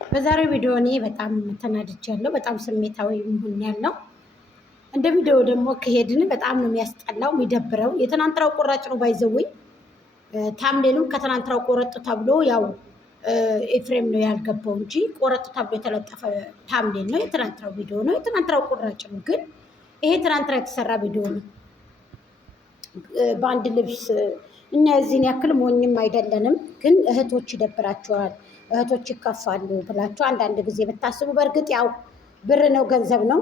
በዛሬው ቪዲዮ እኔ በጣም ተናድጃለሁ። በጣም ስሜታዊ ሆኜ ያለው እንደ ቪዲዮ ደግሞ ከሄድን በጣም ነው የሚያስጠላው የሚደብረው። የትናንትናው ቁራጭ ነው ባይዘውኝ ታምሌሉም ከትናንትናው ቆረጥ ተብሎ ያው ኤፍሬም ነው ያልገባው እንጂ ቆረጥ ተብሎ የተለጠፈ ታምሌል ነው። የትናንትናው ቪዲዮ ነው። የትናንትናው ቁራጭ ነው። ግን ይሄ ትናንትና የተሰራ ቪዲዮ ነው። በአንድ ልብስ እኛ የዚህን ያክል ሞኝም አይደለንም። ግን እህቶች ይደብራቸዋል፣ እህቶች ይከፋሉ ብላችሁ አንዳንድ ጊዜ ብታስቡ፣ በእርግጥ ያው ብር ነው ገንዘብ ነው።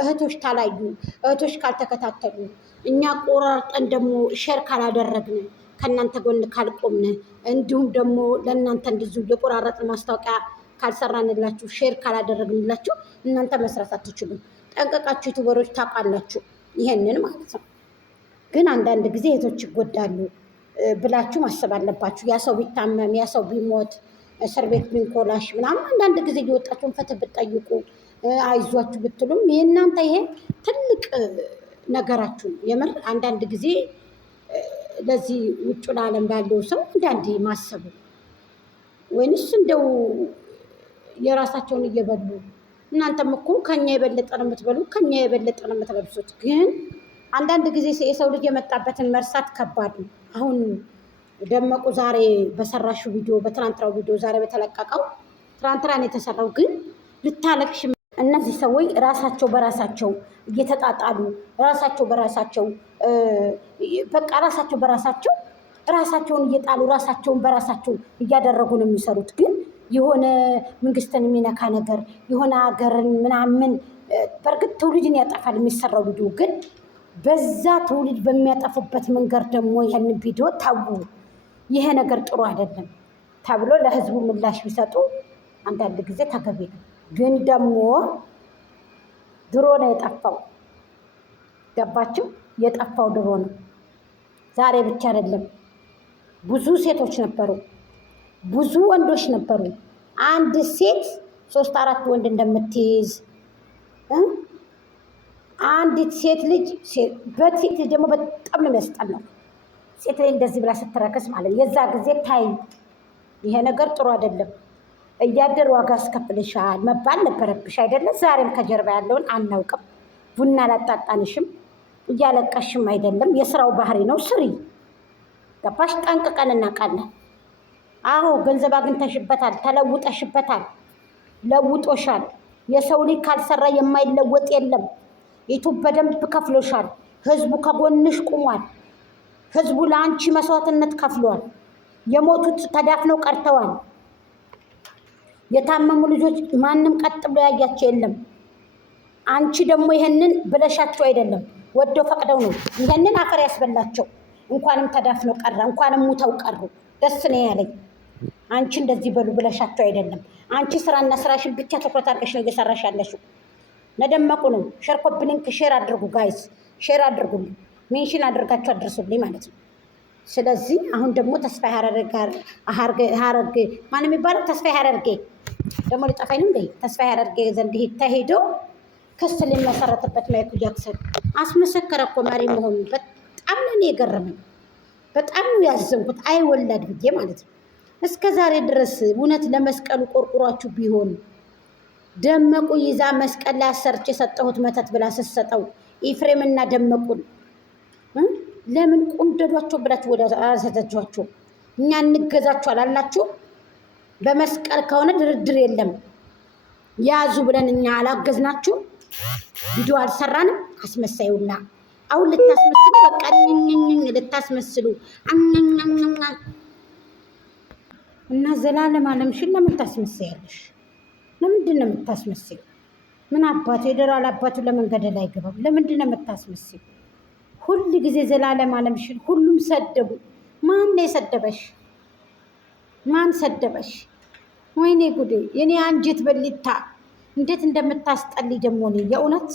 እህቶች ታላዩ፣ እህቶች ካልተከታተሉ፣ እኛ ቆራርጠን ደግሞ ሼር ካላደረግን፣ ከእናንተ ጎን ካልቆምን፣ እንዲሁም ደግሞ ለእናንተ እንደዚሁ የቆራረጥን ማስታወቂያ ካልሰራንላችሁ፣ ሼር ካላደረግንላችሁ እናንተ መስራት አትችሉም። ጠንቀቃችሁ ዩቱበሮች ታውቃላችሁ ይሄንን ማለት ነው። ግን አንዳንድ ጊዜ እህቶች ይጎዳሉ ብላችሁ ማሰብ አለባችሁ። ያ ሰው ቢታመም፣ ያ ሰው ቢሞት፣ እስር ቤት ቢንኮላሽ ምናምን አንዳንድ ጊዜ እየወጣችሁን ፍትህ ብትጠይቁ አይዟችሁ ብትሉም የእናንተ ይሄ ትልቅ ነገራችሁ ነው። የምር አንዳንድ ጊዜ ለዚህ ውጭ ለዓለም ላለው ሰው አንዳንዴ ማሰቡ ወይንስ እንደው የራሳቸውን እየበሉ እናንተም እኮ ከኛ የበለጠ ነው የምትበሉ፣ ከኛ የበለጠ ነው የምትለብሱት። ግን አንዳንድ ጊዜ የሰው ልጅ የመጣበትን መርሳት ከባድ ነው። አሁን ደመቁ ዛሬ በሰራሽው ቪዲዮ፣ በትናንትናው ቪዲዮ ዛሬ በተለቀቀው ትናንትናን የተሰራው ግን ልታለቅሽ። እነዚህ ሰዎች ራሳቸው በራሳቸው እየተጣጣሉ ራሳቸው በራሳቸው በቃ ራሳቸውን እየጣሉ ራሳቸውን በራሳቸው እያደረጉ ነው የሚሰሩት። ግን የሆነ መንግስትን የሚነካ ነገር የሆነ ሀገርን ምናምን በእርግጥ ትውልድን ያጠፋል የሚሰራው ቪዲዮ። ግን በዛ ትውልድ በሚያጠፉበት መንገድ ደግሞ ያንን ቪዲዮ ታው ይሄ ነገር ጥሩ አይደለም ተብሎ ለህዝቡ ምላሽ ቢሰጡ አንዳንድ ጊዜ ተገቢ ነው። ግን ደግሞ ድሮ ነው የጠፋው። ገባችሁ? የጠፋው ድሮ ነው። ዛሬ ብቻ አይደለም። ብዙ ሴቶች ነበሩ፣ ብዙ ወንዶች ነበሩ። አንድ ሴት 3-4 ወንድ እንደምትይዝ አንዲት ሴት ልጅ በሴት ልጅ ደግሞ በጣም ነው የሚያስጠላው። ሴት ላይ እንደዚህ ብላ ስትረከስ ማለት የዛ ጊዜ ታይ ይሄ ነገር ጥሩ አይደለም። እያደር ዋጋ አስከፍልሻል መባል ነበረብሽ አይደለም? ዛሬም ከጀርባ ያለውን አናውቅም። ቡና ላጣጣንሽም እያለቀሽም አይደለም። የስራው ባህሪ ነው። ስሪ። ገባሽ? ጠንቅቀን እናውቃለን። አዎ ገንዘብ አግኝተሽበታል፣ ተለውጠሽበታል፣ ለውጦሻል። የሰው ልጅ ካልሰራ የማይለወጥ የለም። ዩቱብ በደንብ ከፍሎሻል። ህዝቡ ከጎንሽ ቁሟል። ህዝቡ ለአንቺ መስዋዕትነት ከፍሏል። የሞቱት ተዳፍነው ቀርተዋል። የታመሙ ልጆች ማንም ቀጥ ብሎ ያያቸው የለም። አንቺ ደግሞ ይሄንን ብለሻቸው አይደለም፣ ወደው ፈቅደው ነው ይሄንን አፈር ያስበላቸው። እንኳንም ተዳፍነው ቀረ፣ እንኳንም ሙተው ቀሩ። ደስ ነው ያለኝ። አንቺ እንደዚህ በሉ ብለሻቸው አይደለም። አንቺ ስራና ስራሽን ብቻ ትኩረት አድርገሽ ነው እየሰራሽ ያለሽው። ነደመቁ ነው። ሼር ኮፕሊንክ ሼር አድርጉ ጋይስ፣ ሼር አድርጉልኝ፣ ሜንሽን አድርጋችሁ አድርሱልኝ ማለት ነው። ስለዚህ አሁን ደግሞ ተስፋ ሀረርጌ ማን የሚባለው ተስፋ ሀረርጌ ደግሞ ሊጠፋኝ ነው እንዴ? ተስፋ ሀረርጌ ዘንድ ተሄዶ ክስ ሊመሰረትበት ማይክል ጃክሰን አስመሰከረ እኮ መሪ መሆኑ። በጣም ነው የገረመኝ። በጣም ነው ያዘንኩት። አይወላድ ብዬ ማለት ነው። እስከ ዛሬ ድረስ እውነት ለመስቀሉ ቆርቁሯችሁ ቢሆን ደመቁ ይዛ መስቀል ላይ አሰርች የሰጠሁት መተት ብላ ስትሰጠው ኤፍሬምና ደመቁን ለምን ቆንደዷቸው ብላችሁ ወደ አሰተጇቸው? እኛ እንገዛችኋል አላችሁ። በመስቀል ከሆነ ድርድር የለም ያዙ ብለን እኛ አላገዝናችሁ። ቪዲዮ አልሰራንም። አስመሳዩላ አሁን ልታስመስሉ በቃ ልታስመስሉ እና ዘላለም አለምሽን ለምን ታስመስያለሽ? ለምንድን ነው የምታስመስዩ? ምን አባቱ የደራል አባቱ ለምን ገደል አይገባም? ለምንድን ነው የምታስመስዩ? ሁል ጊዜ ዘላለም አለምሽን ሁሉም ሰደቡ። ማን ነው የሰደበሽ? ማን ሰደበሽ? ወይኔ ጉዴ! የኔ አንጀት በሊታ እንዴት እንደምታስጠልይ ደግሞ ነው የእውነት።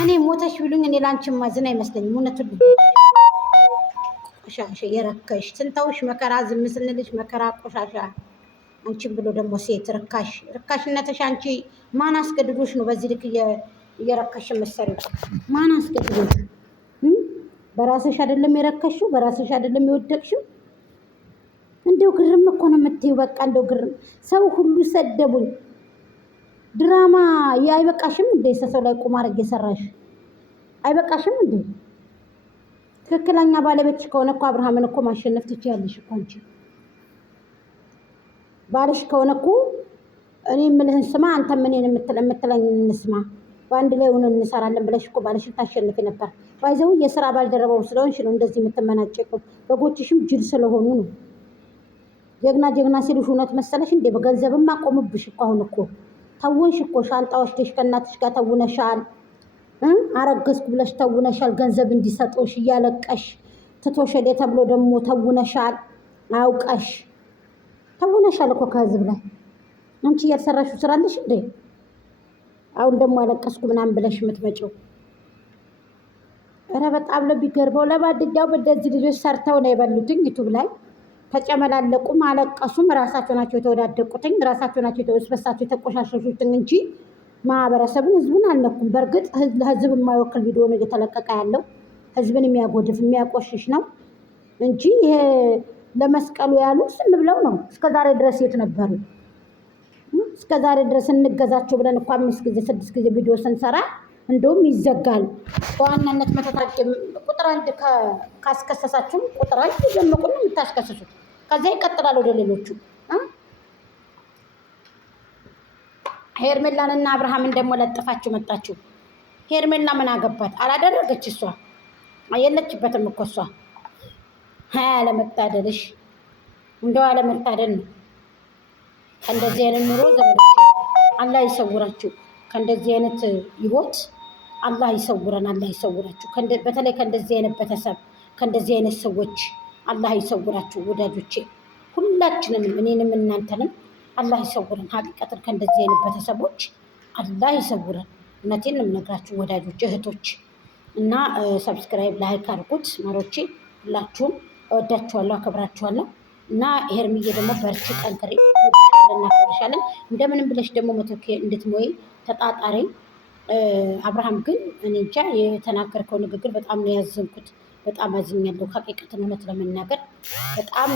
እኔ ሞተሽ ቢሉኝ እኔ ላንቺ ማዝን አይመስለኝም። እውነቱን ቆሻሻ የረከሽ ስንታውሽ መከራ ዝም ስንልሽ መከራ ቆሻሻ አንቺን ብሎ ደግሞ ሴት ርካሽነትሽ አንቺ ማን አስገድዶሽ ነው በዚህ ልክ እየረከሽ መሰሪው? ማን አስገድዶሽ? በራስሽ አይደለም የረከሽው? በራስሽ አይደለም የወደቅሽው? እንደው ግርም እኮ ነው የምትይው። በቃ እንደው ግርም ሰው ሁሉ ሰደቡኝ። ድራማ አይበቃሽም እንዴ? ሰው ላይ ቁማር እየሰራሽ አይበቃሽም እንዴ? ትክክለኛ ባለቤትሽ ከሆነ እኮ አብርሃምን እኮ ማሸነፍ ትችያለሽ እኮ አንቺ። ባልሽ ከሆነ እኮ እኔ የምልህን ስማ፣ አንተ እኔን የምትለኝ እንስማ፣ በአንድ ላይ ሆነን እንሰራለን ብለሽ እኮ ባልሽን ታሸንፊ ነበር። ባይዘው የስራ ባልደረባው ስለሆንሽ ነው እንደዚህ የምትመናጨቁት። በጎችሽም ጅል ስለሆኑ ነው። ጀግና ጀግና ሲሉሽ እውነት መሰለሽ እንዴ? በገንዘብም አቆምብሽ እኮ። አሁን እኮ ተውንሽ እኮ። ሻንጣ ወስደሽ ከእናትሽ ጋር ተውነሻል። አረገዝኩ ብለሽ ተውነሻል። ገንዘብ እንዲሰጡሽ እያለቀሽ ትቶሽ ሄደ ተብሎ ደግሞ ተውነሻል። አውቀሽ ተውነሻል እኮ ከህዝብ ላይ። አንቺ እያልሰራሽው ስራለሽ እንዴ? አሁን ደግሞ አለቀስኩ ምናምን ብለሽ የምትመጪው። ኧረ በጣም ነው ቢገርመው። ለማንኛውም እንደዚህ ልጆች ሰርተው ነው የበሉትኝ ዩቱብ ላይ ተጨመላለቁም አለቀሱም። ራሳቸው ናቸው የተወዳደቁትኝ፣ ራሳቸው ናቸው የተወስበሳቸው የተቆሻሸሹትኝ እንጂ ማህበረሰብን ህዝብን አልነኩም። በእርግጥ ለህዝብ የማይወክል ቪዲዮ ነው እየተለቀቀ ያለው። ህዝብን የሚያጎድፍ የሚያቆሽሽ ነው እንጂ ይሄ ለመስቀሉ ያሉ ዝም ብለው ነው። እስከዛሬ ድረስ የት ነበሩ? እስከዛሬ ድረስ እንገዛቸው ብለን እኮ 5 ጊዜ 6 ጊዜ ቪዲዮ ስንሰራ እንደውም ይዘጋል። በዋናነት መተታደም ቁጥር 1 ካስከሰሳችሁ ቁጥር 1 ጀምቁ ነው የምታስከስሱት። ከዛ ይቀጥላል ወደ ሌሎቹ። ሄርሜላንና አብርሃምን ደግሞ ለጥፋችሁ መጣችሁ። ሄርሜላ ምን አገባት? አላደረገች እሷ የለችበትም እኮ እሷ። አለመታደልሽ እንደው አለመታደል ነው። ከእንደዚህ አይነት ኑሮ ዘመዶች አላህ ይሰውራችሁ። ከእንደዚህ አይነት ህይወት አላህ ይሰውረን፣ አላህ ይሰውራችሁ። በተለይ ከእንደዚህ አይነት ቤተሰብ ከእንደዚህ አይነት ሰዎች አላህ ይሰውራችሁ ወዳጆቼ። ሁላችንንም እኔንም እናንተንም አላህ ይሰውረን። ሀቂቀትን ከእንደዚህ አይነት ቤተሰቦች አላህ ይሰውረን። እውነቴን ነው የምነግራችሁ ወዳጆች እህቶች። እና ሰብስክራይብ ላይክ አድርጉት ማሮቼ። ሁላችሁም እወዳችኋለሁ፣ አከብራችኋለሁ። እና ሄርሚዬ ደግሞ በርቺ፣ ጠንክሪ፣ እናከብርሻለን። እንደምንም ብለሽ ደግሞ መቶኬ እንድትሞይ ተጣጣሪ። አብርሃም ግን እኔ እንጃ የተናገርከው ንግግር በጣም ነው ያዘንኩት። በጣም አዝኛለሁ። ሀቂቀትን እውነት ለመናገር በጣም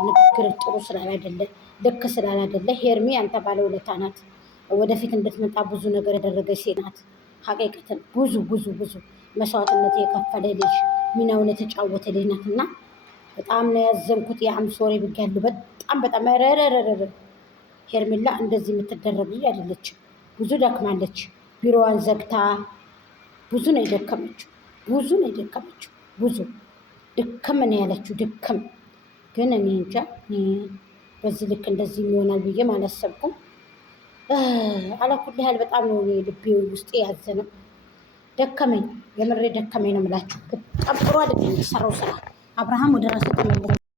ንግግር ጥሩ ስላላደለ ልክ ስላላደለ። ሄርሚ አንተ ባለውለታ ናት። ወደፊት እንድትመጣ ብዙ ነገር ያደረገች ሴት ናት። ሀቂቀትን ብዙ ብዙ ብዙ መስዋዕትነት የከፈለ ልጅ ሚናውን የተጫወተ ልጅ ናት እና በጣም ነው ያዘንኩት። የአም ሶሪ ብያለሁ። በጣም ረረረረ ሄርሜላ እንደዚህ የምትደረግ ልጅ አይደለችም። ብዙ ደክማለች። ቢሮዋን ዘግታ ብዙ ነው የደከመችው። ብዙ ድክም ነው ያለችው። ድክም ግን እኔ እንጃ በዚህ ልክ እንደዚህ ይሆናል ብዬም አላሰብኩም። አላኩል ያህል በጣም ነው ልቤ ውስጤ ያዘነው። ደከመኝ፣ የምሬ ደከመኝ ነው የምላችሁ። በጣም ጥሩ አይደለም የሚሰራው ስራ። አብርሃም ወደ ራሱ ተመለሰ።